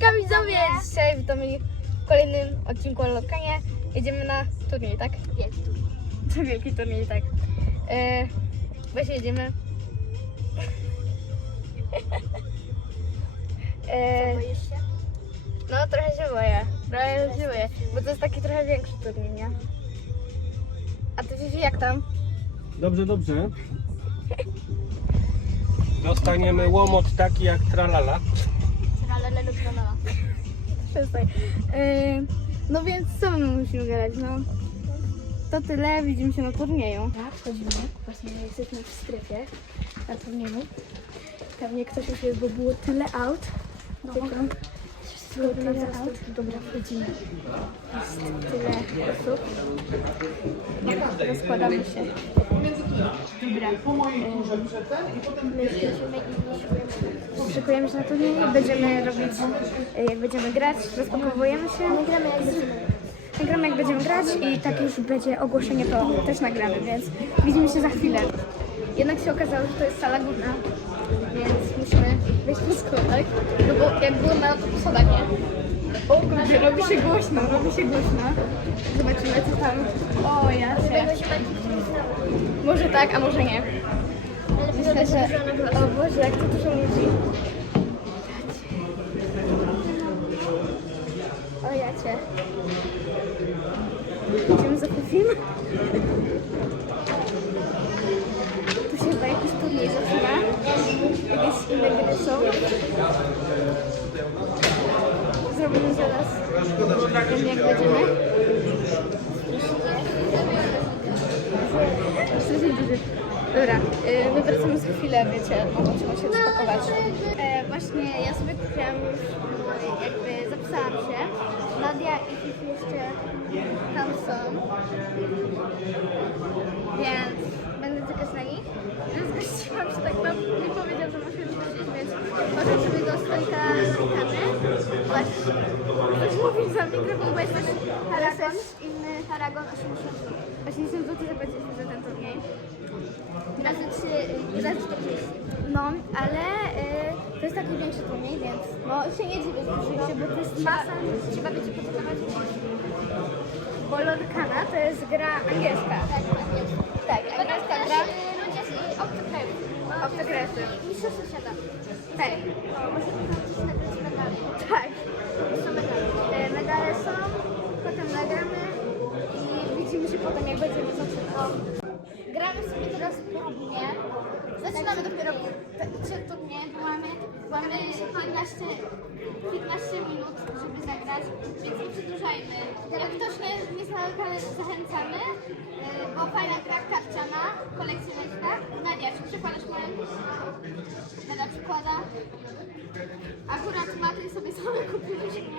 Hejka widzowie! Dzisiaj witamy w kolejnym odcinku o Lokanie. Jedziemy na turniej, tak? Wielki turniej. Wielki turniej, tak. E, właśnie jedziemy. E, no trochę się boję. Trochę się boję, bo to jest taki trochę większy turniej, nie? A ty Fifi jak tam? Dobrze, dobrze. Dostaniemy łomot taki jak tralala. Przestań. E, no więc co my musimy grać? No to tyle, widzimy się na turnieju. Tak, wchodzimy. Właśnie jesteśmy w strefie na turnieju. Pewnie ktoś już jest, bo było tyle aut. No. Tylko. Dobra, wchodzimy. Jest tyle osób. Rozkładamy się. Dobra. My jesteśmy i Szykujemy się na turniej, będziemy robić, e, jak będziemy grać, rozpakowujemy się. nagramy jak będziemy. Nagramy jak będziemy grać i tak już będzie ogłoszenie, to też nagramy, więc widzimy się za chwilę. Jednak się okazało, że to jest sala główna, więc musimy wejść po schodach, no bo jak było na autobusadach, nie? O kurde, robi się głośno, robi się głośno. Zobaczymy co tam. O, ja cię. Może tak, a może nie. Myślę, że... O Boże, jak to dużo ludzi. O, ja cię. Idziemy za film. Tu się chyba jakiś turniej zaczyna. Jakieś inne gry są. Zrobimy zaraz. Wiem jak będziemy. Strasznie duży. Dobra, y, my wracamy za chwilę, wiecie, musimy się spakować. E, właśnie ja sobie kupiłam już, no, jakby zapisałam się. Nadia i Fifi jeszcze tam są. Więc będę czekać na nich. Zgościłam się tak, pan mi powiedział, że muszę zgłosić, więc może sobie do stolika zamykamy. Właśnie, coś mówić za mikrofon, bo jesteś Paragon, inny Paragon 80 zł. 80 zł zapłaciliśmy za ten turniej. Razy 3, razy 40. No, ale y, to jest taki większy turniej, więc no się nie dziwię, że bo to jest masa, trzeba będzie potrzebować Bo Lorkana to jest gra angielska. Tak, angielska gra. Ludzie z obcokrajów. Obcokrajowcy. Mistrzostwo świata. Tak, O, może nagrać medale. tak. Są medale. E, Medale są, potem nagramy i widzimy się potem, jak będziemy zaczynać. Gramy sobie teraz próbnie. Zaczynamy dopiero trzy turnie, bo mamy, mamy 15, 15 minut, żeby zagrać, więc nie przedłużajmy. Jak ktoś nie, nie zna lokale, zachęcamy, yy, bo fajna gra karciana, kolekcjonerska. Nadia, czy przykładasz moją? Nadia przykłada. Akurat maty sobie same kupiłyśmy.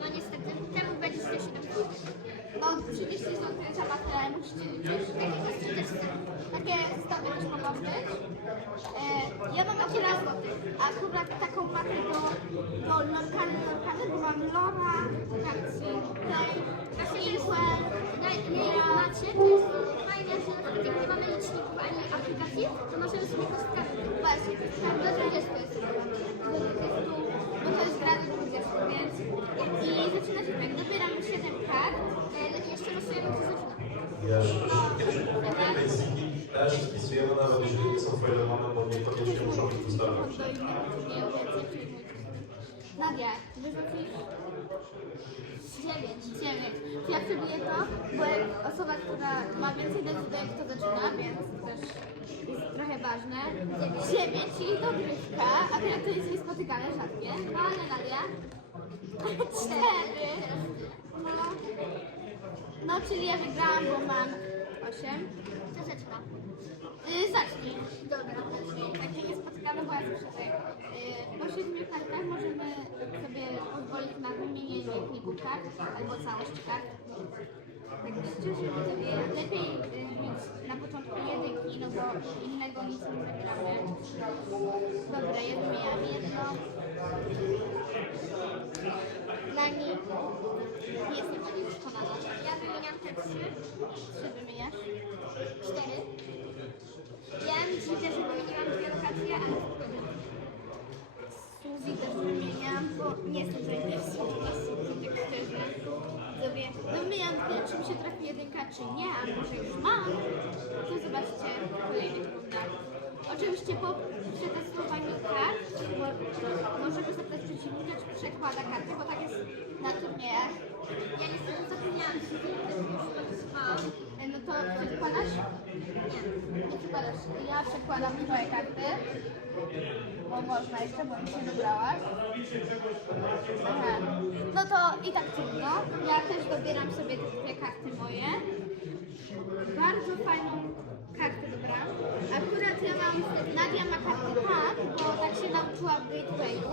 No niestety, temu będzie 107 No 30 zł za matę, ale musicie 30, takie zestawy też mogą być. E, ja mam akurat, akurat taką matę do, do Lorkany, Lorkany, bo mam Lora, Kacji, tej, Sequel, Nightmare. Macie, to jest fajne, że nawet jak nie mamy liczników ani aplikacji, to możemy sobie kostkami właśnie, do 20 jest do 20, do 20, więc i zaczyna się tak, dobieramy 7 kart, e, jeszcze losujemy, kto zaczyna. Tej CD też wpisujemy nawet jeżeli nie są failowane, bo niekoniecznie muszą być ustawione. Nadia, wyrzucisz 9, 9. Czy ja przebiję to? Bo osoba, która ma więcej decyduje, kto zaczyna, więc też jest trochę ważne. 9, czyli dogrywka, akurat to jest niespotykane, rzadkie. No ale Nadia? 4. No. no, czyli ja wygrałam, bo mam 8. Kto zaczyna? Yy, zacznij. Dobra, zacznij. Takie niespotykane, bo ja zawsze tak. Yy, po siedmiu kartach możemy sobie pozwolić na wymienienie kilku kart albo całość kart. Tak szczerze mówiąc, lepiej yy, mieć na początku jedynki, no bo innego nic nie zabieramy. Dobra, ja wymieniam jedno. Dla nich jestem o nim przekonana. Ja wymieniam te trzy. Trzy wymieniasz? Cztery. Ja myślę, że wymieniłam dwie lokacje, ale Suzy też wymieniam, bo nie jestem czy nie, a może już mam, to zobaczcie w kolejnych rundach. Oczywiście po przetestowaniu kart mo- możemy zapytać przeciwnika, czy przekłada karty, bo tak jest na turniejach. Ja niestety zapomniałam, że już mam. No to przekładasz? Nie, nie przekładasz. Ja przekładam twoje karty. Bo można jeszcze, bo mi się wybrałaś. Aha. No to i tak trudno. Ja też dobieram sobie te dwie karty moje. Bardzo fajną kartę dobrałam. Akurat ja mam, Nadia ma kartę tak, bo tak się nauczyła w Gatewayu.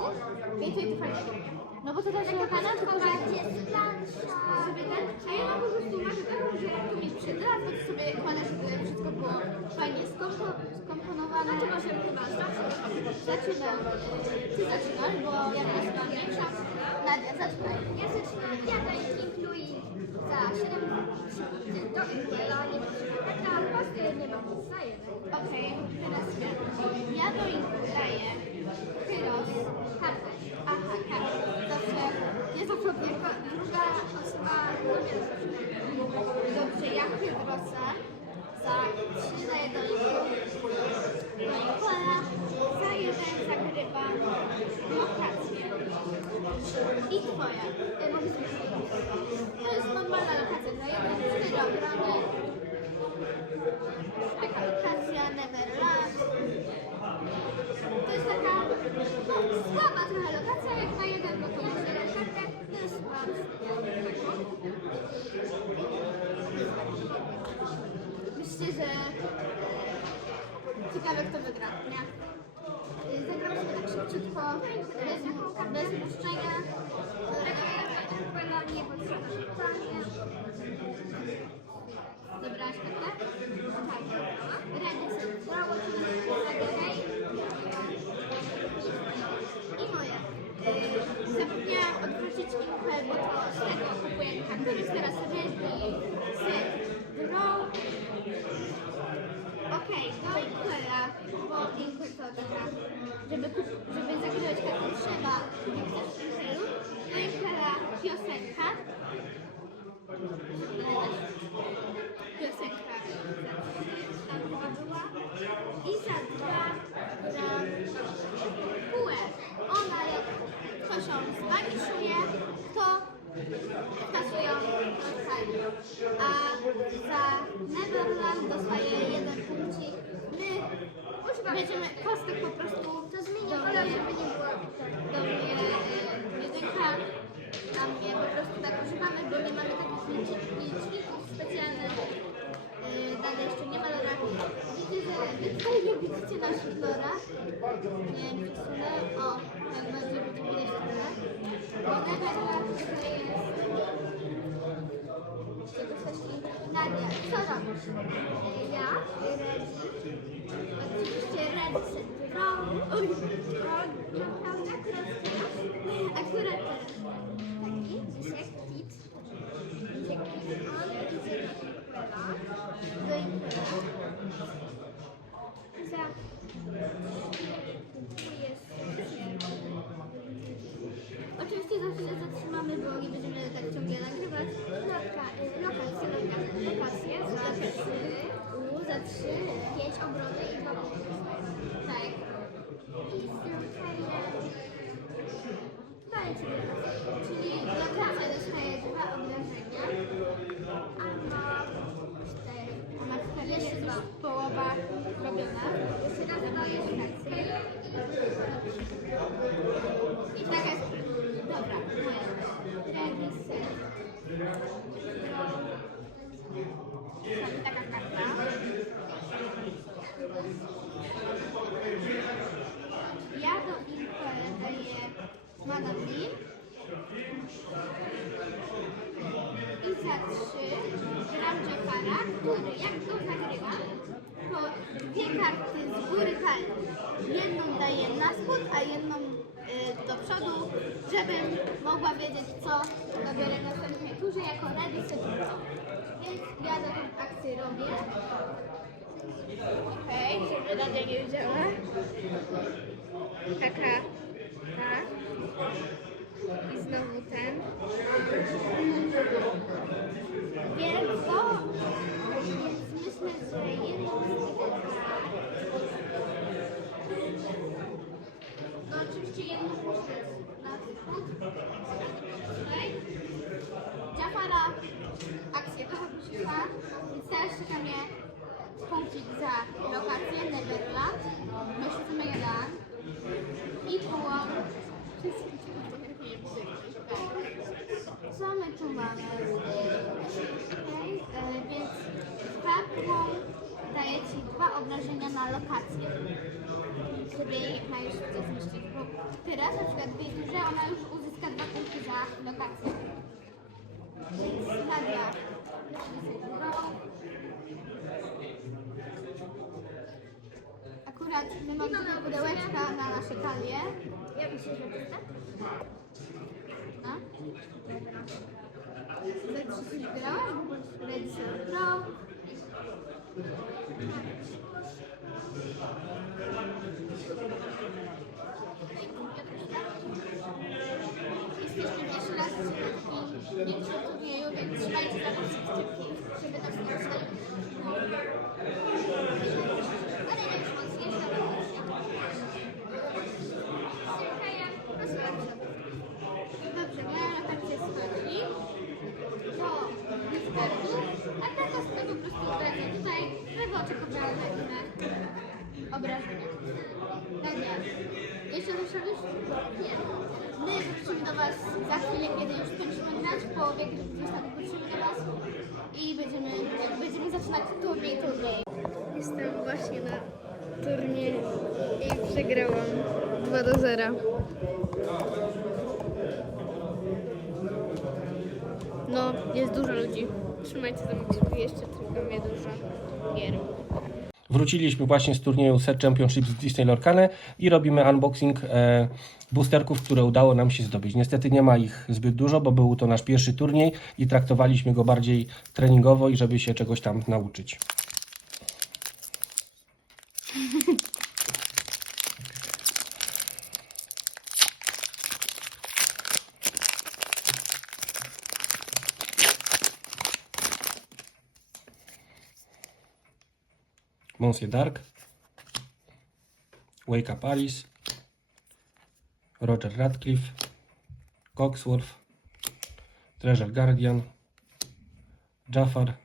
Gateway to fajnie. No bo to też jest kana, tylko że sobie ten, a ja mam po prostu marzę taką, że jak to mi przyda, to sobie kładę, żeby wszystko było fajnie skompo, skomponowane. Znaczy może chyba zaczynam. Ty zaczynasz, bo ja nazywam większa. Nadia, zaczynaj. Ja zaczynam, ja daję King Louis za 7 sekund do Inkiela, nie taka pasty nie mam za jeden. Okej, teraz ja. Ja do Inku daję kartę. Zawsze, zawsze jako druga osoba Dobrze, ja Kyrosa za 3 daję do Inku. Do Inkola za jeden zagrywam lokację. I twoja. Ja mogę To jest normalna lokacja dla jeden, cztery obrony. Taka lokacja Neverland. To jest taka no, słaba trochę lokacja, jak na jeden, no to może kartę. Myślcie, że e, ciekawe kto wygra, nie? Zagram sobie tak szybciutko, bez, bez puszczenia. Chyba nie potrzeba pytania. Zebrałaś kartę? Tak. Redy sobie zagraj. I moje. Yy, zapomniałam info, bo to z więc teraz ready, set, draw. Okej, do bo Inquer to taka, żeby, żeby zagrywać kartę trzeba, jak też w Inqueru. Do Inquera piosenka. Piosenka tam chyba była. I za dwa gram kółę. Ona jak ktoś ją zbaniszuje, to kasują fajnie. A za Neverland dostaje jeden punkcik. My będziemy kostek po prostu To zmienię kolor, żeby nie było do mnie e, jedynka na mnie po prostu tak używamy, bo nie mamy takich liczników specjalnych. Yy, Dane jeszcze nie ma lora. Widzę, że wy tutaj nie widzicie naszych lora. Nie. O, jak bardziej będzie widać lora. Bo Neverland tutaj nie- Nadia, co? Yy, Ja? Ready. Oczywiście. Oj, o, naprawdę akurat. Taki, dzisiek, kit. Dzisiek, kit. On idzie do Inkwela. Do Inkwela. Za... Tu jest... Oczywiście zawsze się zatrzymamy, bo nie będziemy tak ciągle nagrywać. Loka, y, lokacje, loka, lokacje za trzy, u, za trzy, pięć obrony i dwa. Tak. I ci lokację. Czyli lokacja dostaje dwa obrażenia, a ma cztery. A ma cztery, jeszcze dwa. Połowa robiona. Jeszcze raz daję lokację. I taka jest. Dobra, moja. Ready, set. Draw. Sobie taka karta. Ja do Inquire daję Madame Lim. I za trzy gram który jak go zagrywam, to dwie karty z góry palę. Jedną daję na spód, a jedną y, do przodu, żebym mogła wiedzieć, co dobiorę na następnej turze jako draw. Więc ja taką akcję robię. Okej, żeby Nadia nie wiedziała. Taka, tak. I znowu ten. Więc to, więc myślę, że jeden No oczywiście jedno muszę na Tutaj. Jafara akcję dochodziła, więc teraz czeka mnie punkcik za lokację Neverland, Mężczyzna Megadan i połowę co my tu mamy? Okej, e, więc Fabłom daje Ci dwa obrażenia na lokację. Żeby jej jak najszybciej zniszczyć. Bo teraz na przykład wyjdzie, że ona już uzyska dwa punkty za lokację. Więc Nadia, Akurat my mamy pudełeczka na nasze talie. Ja myślę, że czysta. No. Red coś wybrałaś? Red Zero Pro. Jesteśmy pierwszy raz w takim większym turnieju, więc trzymajcie za nas żeby nas nie rozwalić. Ale nie już mocniejsza wersja. Kaja, proszę bardzo. Dobrze, moja lokacja schodzi do ekspertów, a taka sobie po prostu zdradzę tutaj lewoczek obrane na obrażenia. Daniel, jeszcze coś robisz? Nie. My wrócimy do Was za chwilę, kiedy już skończymy grać, w połowie gry do i będziemy, będziemy zaczynać turniej, turniej. Jestem właśnie na turnieju i przegrałam 2 do 0. No, jest dużo ludzi. Trzymajcie za mnie jeszcze tylko mnie dużo gier. Wróciliśmy właśnie z turnieju Set Championship z Disney Lorcane i robimy unboxing e, boosterków, które udało nam się zdobyć. Niestety nie ma ich zbyt dużo, bo był to nasz pierwszy turniej i traktowaliśmy go bardziej treningowo i żeby się czegoś tam nauczyć. Monsieur Dark, Wake Up Alice, Roger Radcliffe, Coxworth, Treasure Guardian, Jafar,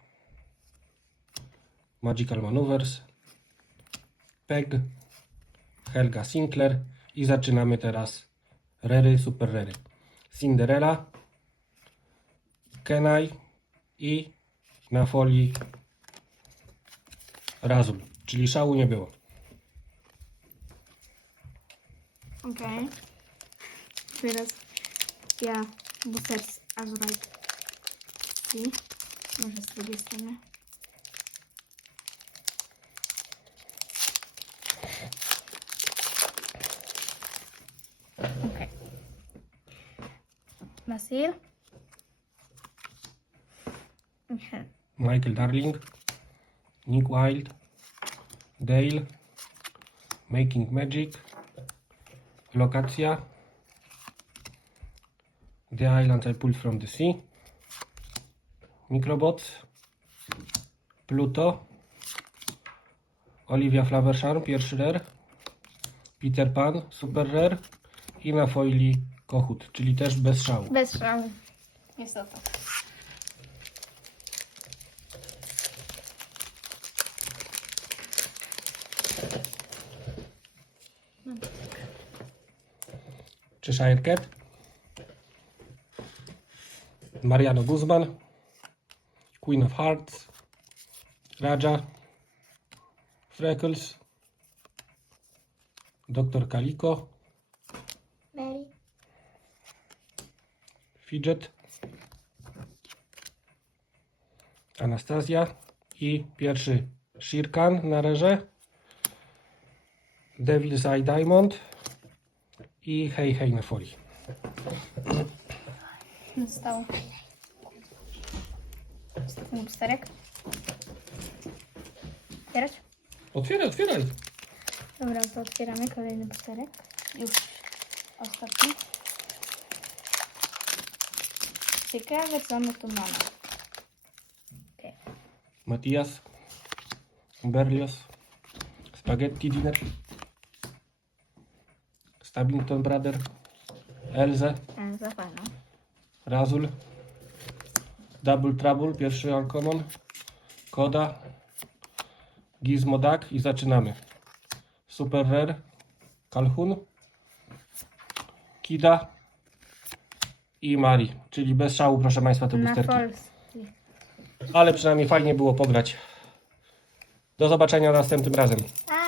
Magical Maneuvers, Peg, Helga Sinclair i zaczynamy teraz Rery, Super Rery. Cinderella, Kenai i na folii Razul, czyli szału nie było. Okej. Teraz ja Bossers Azurite. I może z drugiej strony. Okej. Basil. Mhm. Michael Darling, Nick Wilde, Dale, Making Magic, Lokacja, The Islands I Pulled from the Sea, Microbots, Pluto, Olivia Flaversharm, pierwszy rare, Peter Pan, super rare i na foili Kohut, czyli też bez szału. Bez szału. Niestety. Cheshire Cat, Mariano Guzman, Queen of Hearts, Raja, Freckles, Dr. Kaliko, Mary. Fidget, Anastazja i pierwszy Shirkan na reże, Devil's Eye Diamond i Hej Hej na folii. Został ostatni busterek. Otwierać? Otwieraj, otwieraj. Dobra, to otwieramy kolejny busterek. Już ostatni. Ciekawe, co my tu mamy. Okay. Matias, Berlioz, Spaghetti Dinner, Stablington Brother, Elze, Za fajną. Razul, Double Trouble, pierwszy Uncommon, Koda, Gizmo Duck i zaczynamy. Super Rare, Calhoun, Kida i Mari, czyli bez szału, proszę Państwa, te Na boosterki. Polski. Ale przynajmniej fajnie było pograć. Do zobaczenia następnym razem. A